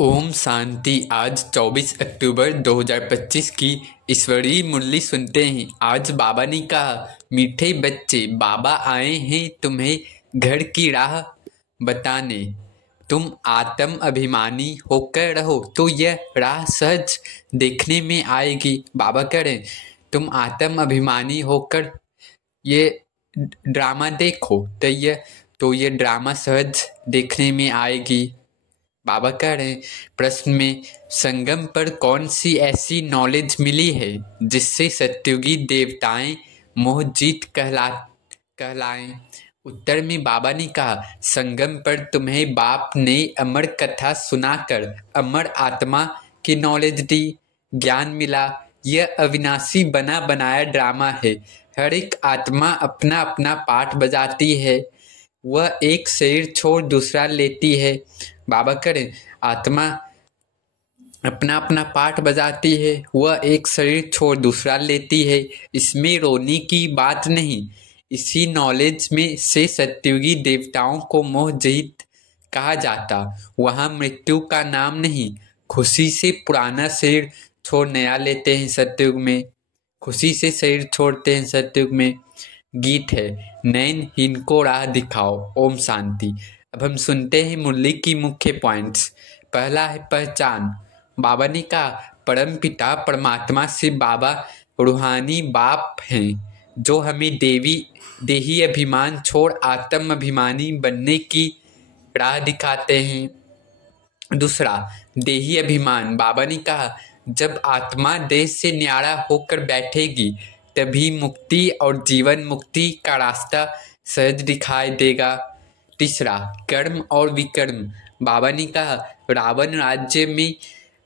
ओम शांति। आज 24 अक्टूबर 2025 की ईश्वरीय मुरली सुनते हैं। आज बाबा ने कहा, मीठे बच्चे, बाबा आए हैं तुम्हें घर की राह बताने। तुम आत्म अभिमानी होकर रहो तो यह राह सहज देखने में आएगी। बाबा कह रहे हैं, तुम आत्म अभिमानी होकर ये ड्रामा देखो तो ये ड्रामा सहज देखने में आएगी। बाबा कह रहे हैं, प्रश्न में संगम पर कौन सी ऐसी नॉलेज मिली है जिससे सत्युगी देवताएं मोहजीत कहलाएं। उत्तर में बाबा ने कहा, संगम पर तुम्हें बाप ने अमर कथा सुनाकर अमर आत्मा की नॉलेज दी, ज्ञान मिला। यह अविनाशी बना बनाया ड्रामा है। हर एक आत्मा अपना अपना पाठ बजाती है, वह एक शरीर छोड़ दूसरा लेती है। बाबा करें, आत्मा अपना अपना पाठ बजाती है, वह एक शरीर छोड़ दूसरा लेती है। इसमें रोने की बात नहीं। इसी नॉलेज में से सत्युगी देवताओं को मोहजीत कहा जाता। वहाँ मृत्यु का नाम नहीं। खुशी से पुराना शरीर छोड़ नया लेते हैं सत्युग में। खुशी से शरीर छोड़ते हैं सत्युग में। गीत है, नयनहीन को राह दिखाओ। ओम शांति। अब हम सुनते हैं मुरली की मुख्य पॉइंट्स। पहला है पहचान। बाबा ने कहा, परम पिता परमात्मा से बाबा रूहानी बाप हैं जो हमें देही अभिमान छोड़ आत्म अभिमानी बनने की राह दिखाते हैं। दूसरा, देही अभिमान। बाबा ने कहा, जब आत्मा देह से न्यारा होकर बैठेगी तभी मुक्ति और जीवन मुक्ति का रास्ता सहज दिखाई देगा। तीसरा, कर्म और विकर्म। बाबा ने कहा, रावण राज्य में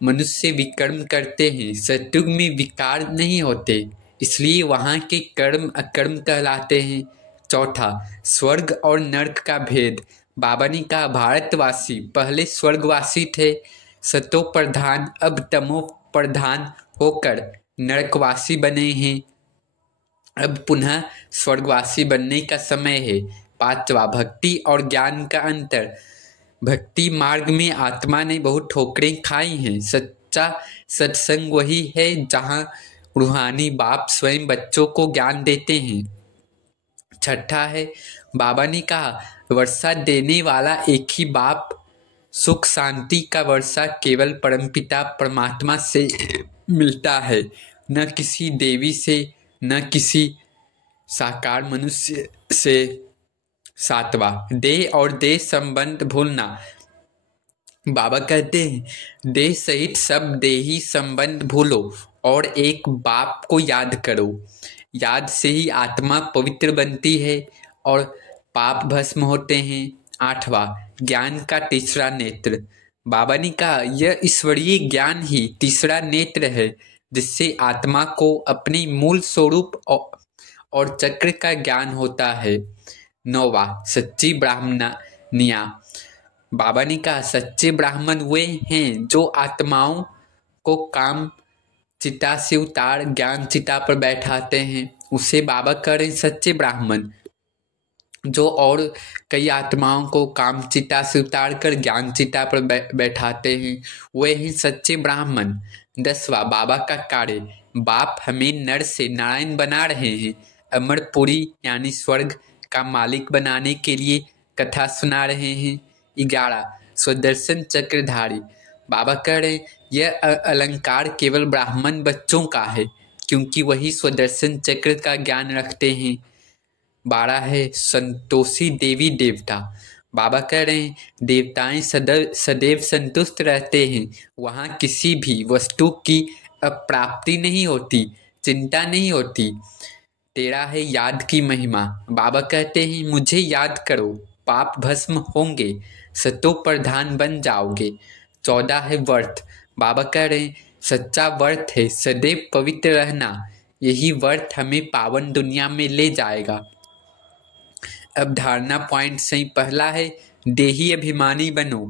मनुष्य विकर्म करते हैं, सत्युग में विकार नहीं होते, इसलिए वहाँ के कर्म अकर्म कहलाते हैं। चौथा, स्वर्ग और नर्क का भेद। बाबा ने कहा, भारतवासी पहले स्वर्गवासी थे, सतो प्रधान अब तमो प्रधान होकर नरकवासी बने हैं। अब पुनः स्वर्गवासी बनने का समय है। पांचवा, भक्ति और ज्ञान का अंतर। भक्ति मार्ग में आत्मा ने बहुत ठोकरें खाई हैं। सच्चा सत्संग वही है जहाँ रूहानी बाप स्वयं बच्चों को ज्ञान देते हैं। छठा है, बाबा ने कहा, वर्षा देने वाला एक ही बाप, सुख शांति का वर्षा केवल परमपिता परमात्मा से मिलता है, न किसी देवी से, न किसी साकार मनुष्य से। सातवां, देह और देह संबंध भूलना। बाबा कहते हैं, देह सहित सब देही संबंध भूलो और एक बाप को याद करो। याद से ही आत्मा पवित्र बनती है और पाप भस्म होते हैं। आठवां, ज्ञान का तीसरा नेत्र। बाबा ने कहा, यह ईश्वरीय ज्ञान ही तीसरा नेत्र है जिससे आत्मा को अपनी मूल स्वरूप और चक्र का ज्ञान होता है। नौवां, सच्ची ब्राह्मणिया। बाबा ने कहा, सच्चे ब्राह्मण वे हैं जो आत्माओं को काम चिता से उतार ज्ञान चिता पर बैठाते हैं। उसे बाबा कह रहे हैं सच्चे ब्राह्मण। जो और कई आत्माओं को काम चिता से उतार कर ज्ञान चिता पर बैठाते हैं, वे हैं सच्चे ब्राह्मण। 10वां, बाबा का कार्य। बाप हमें नर से नारायण बना रहे हैं, अमरपुरी यानी स्वर्ग का मालिक बनाने के लिए कथा सुना रहे हैं। 11, स्वदर्शन चक्रधारी। बाबा कह रहे हैं, यह अलंकार केवल ब्राह्मण बच्चों का है क्योंकि वही स्वदर्शन चक्र का ज्ञान रखते हैं। 12 है, संतोषी देवी देवता। बाबा कह रहे हैं, देवताएं सदैव संतुष्ट रहते हैं, वहाँ किसी भी वस्तु की अप्राप्ति नहीं होती, चिंता नहीं होती। 13 है, याद की महिमा। बाबा कहते हैं, मुझे याद करो, पाप भस्म होंगे, सतो प्रधान बन जाओगे। 14 है, व्रत। बाबा कह रहे हैं, सच्चा व्रत है सदैव पवित्र रहना, यही व्रत हमें पावन दुनिया में ले जाएगा। अब धारणा पॉइंट सही। पहला है, देही अभिमानी बनो।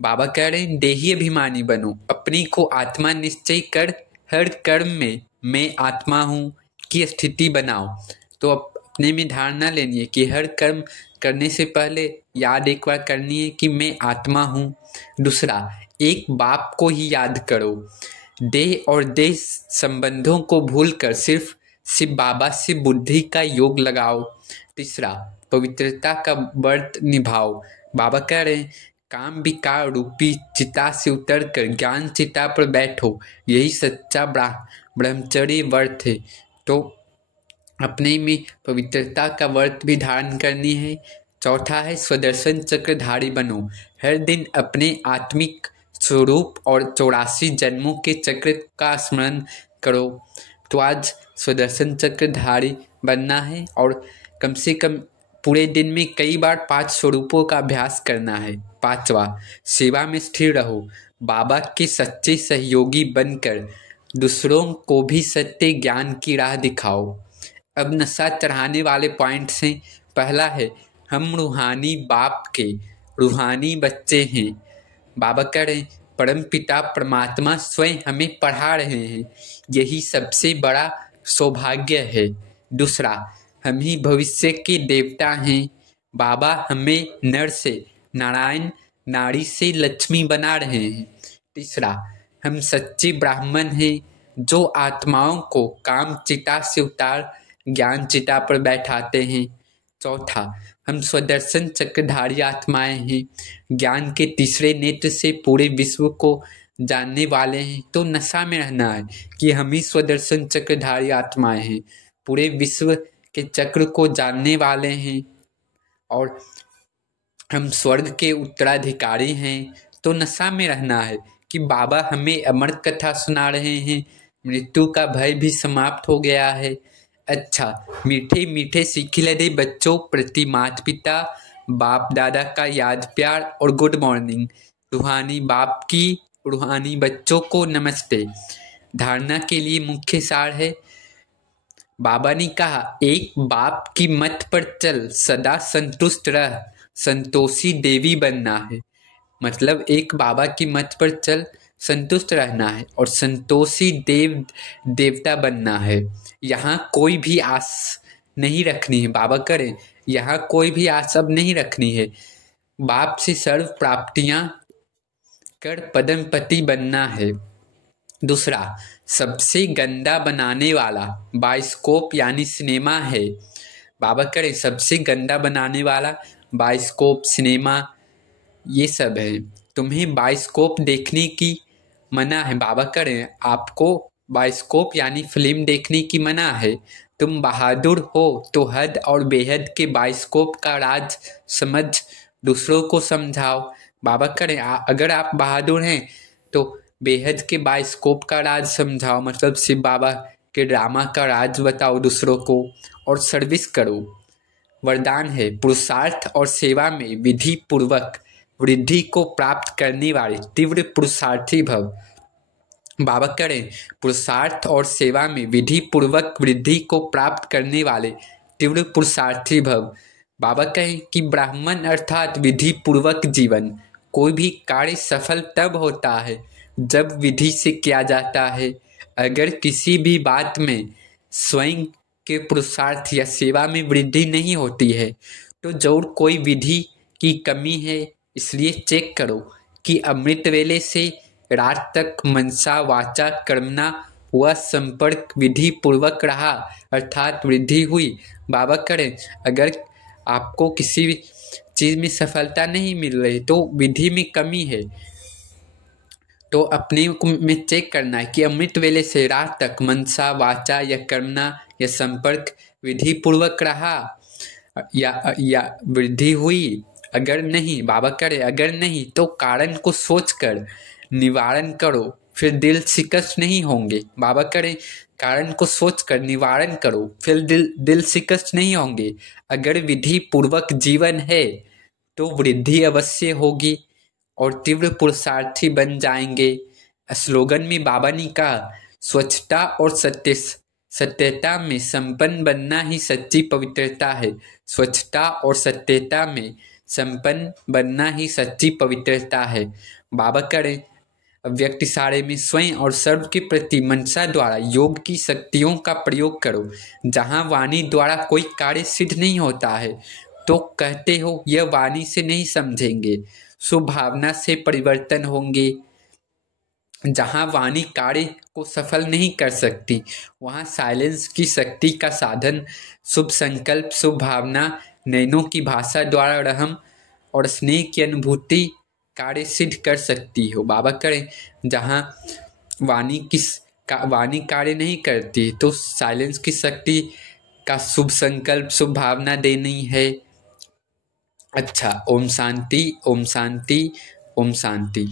बाबा कह रहे हैं, देही अभिमानी बनो, अपनी को आत्मा निश्चय कर हर कर्म में मैं आत्मा हूँ की स्थिति बनाओ। तो अपने में धारणा लेनी है कि हर कर्म करने से पहले याद एक बार करनी है कि मैं आत्मा हूँ। दूसरा, एक बाप को ही याद करो। देह और देश संबंधों को भूलकर सिर्फ शिव बाबा से बुद्धि का योग लगाओ। तीसरा, पवित्रता का व्रत निभाओ। बाबा कह रहे हैं, काम विकार रूपी चिता से उतरकर ज्ञान चिता पर बैठो, यही सच्चा ब्रह्मचर्य व्रत है। तो अपने में पवित्रता का व्रत भी धारण करनी है। चौथा है, स्वदर्शन चक्रधारी बनो। हर दिन अपने आत्मिक स्वरूप और 84 जन्मों के चक्र का स्मरण करो। तो आज स्वदर्शन चक्रधारी बनना है और कम से कम पूरे दिन में कई बार 5 स्वरूपों का अभ्यास करना है। पांचवा, सेवा में स्थिर रहो। बाबा के सच्चे सहयोगी बनकर दूसरों को भी सत्य ज्ञान की राह दिखाओ। अब नशा चढ़ाने वाले पॉइंट्स हैं। पहला है, हम रूहानी बाप के रूहानी बच्चे हैं। बाबा कह रहे हैं, परम पिता परमात्मा स्वयं हमें पढ़ा रहे हैं, यही सबसे बड़ा सौभाग्य है। दूसरा, हम ही भविष्य के देवता हैं। बाबा हमें नर से नारायण, नारी से लक्ष्मी बना रहे हैं। तीसरा, हम सच्चे ब्राह्मण हैं जो आत्माओं को काम चिता से उतार ज्ञान चिता पर बैठाते हैं। चौथा, हम स्वदर्शन चक्रधारी आत्माएं हैं, ज्ञान के तीसरे नेत्र से पूरे विश्व को जानने वाले हैं। तो नशा में रहना है कि हम ही स्वदर्शन चक्रधारी आत्माएं हैं, पूरे विश्व के चक्र को जानने वाले हैं और हम स्वर्ग के उत्तराधिकारी हैं। तो नशा में रहना है कि बाबा हमें अमर कथा सुना रहे हैं, मृत्यु का भय भी समाप्त हो गया है। अच्छा, मीठे मीठे सीखिलधे बच्चों प्रति माता पिता बाप दादा का याद प्यार और गुड मॉर्निंग। रूहानी बाप की रूहानी बच्चों को नमस्ते। धारणा के लिए मुख्य सार है, बाबा ने कहा, एक बाप की मत पर चल, सदा संतुष्ट रह, संतोषी देवी बनना है। मतलब एक बाबा की मत पर चल, संतुष्ट रहना है और संतोषी देवता बनना है। यहाँ कोई भी आस नहीं रखनी है। बाबा करें, यहाँ कोई भी आस अब नहीं रखनी है। बाप से सर्व प्राप्तियां कर पदमपति बनना है। दूसरा, सबसे गंदा बनाने वाला बाइस्कोप यानी सिनेमा है। बाबा करें, सबसे गंदा बनाने वाला बाइस्कोप, सिनेमा, ये सब है। तुम्हें बाइस्कोप देखने की मना है। बाबा करें, आपको बाइस्कोप यानी फिल्म देखने की मना है। तुम बहादुर हो तो हद और बेहद के बाइस्कोप का राज समझ दूसरों को समझाओ। बाबा करें, अगर आप बहादुर हैं तो बेहद के बाइस्कोप का राज समझाओ, मतलब शिव बाबा के ड्रामा का राज बताओ दूसरों को और सर्विस करो। वरदान है, पुरुषार्थ और सेवा में विधि पूर्वक वृद्धि को प्राप्त करने वाले तीव्र पुरुषार्थी भव। बाबा करें, पुरुषार्थ और सेवा में विधि पूर्वक वृद्धि को प्राप्त करने वाले तीव्र पुरुषार्थी भव। बाबा कहें कि ब्राह्मण अर्थात विधि पूर्वक जीवन। कोई भी कार्य सफल तब होता है जब विधि से किया जाता है। अगर किसी भी बात में स्वयं के पुरुषार्थ या सेवा में वृद्धि नहीं होती है तो जरूर कोई विधि की कमी है। इसलिए चेक करो कि अमृत वेले से रात तक मनसा वाचा कर्मणा व संपर्क विधि पूर्वक रहा, अर्थात वृद्धि हुई। बाबा करें, अगर आपको किसी चीज़ में सफलता नहीं मिल रही तो विधि में कमी है। तो अपने में चेक करना है कि अमृत वेले से रात तक मनसा वाचा या कर्मणा या संपर्क विधि पूर्वक रहा या वृद्धि हुई। अगर नहीं, बाबा करे, अगर नहीं तो कारण को सोचकर निवारण करो, फिर दिल शिकस्त नहीं होंगे। बाबा करे, कारण को सोचकर निवारण करो, फिर दिल शिकस्त नहीं होंगे। अगर विधि पूर्वक जीवन है तो वृद्धि अवश्य होगी और तीव्र पुरुषार्थी बन जाएंगे। स्लोगन में बाबा ने कहा, स्वच्छता और सत्यता में संपन्न बनना ही सच्ची पवित्रता है। स्वच्छता और सत्यता में संपन्न बनना ही सच्ची पवित्रता है। बाबा करें, अव्यक्त इशारे में स्वयं और सर्व के प्रति मनसा द्वारा योग की शक्तियों का प्रयोग करो। जहाँ वाणी द्वारा कोई कार्य सिद्ध नहीं होता है तो कहते हो यह वाणी से नहीं समझेंगे, शुभ भावना से परिवर्तन होंगे। जहां वाणी कार्य को सफल नहीं कर सकती, वहां साइलेंस की शक्ति का साधन शुभ संकल्प, शुभ भावना, नैनों की भाषा द्वारा रहम और स्नेह की अनुभूति कार्य सिद्ध कर सकती हो। बाबा करें जहां वाणी कार्य नहीं करती, तो साइलेंस की शक्ति का शुभ संकल्प, शुभ भावना देनी है। अच्छा, ओम शांति, ओम शांति, ओम शांति।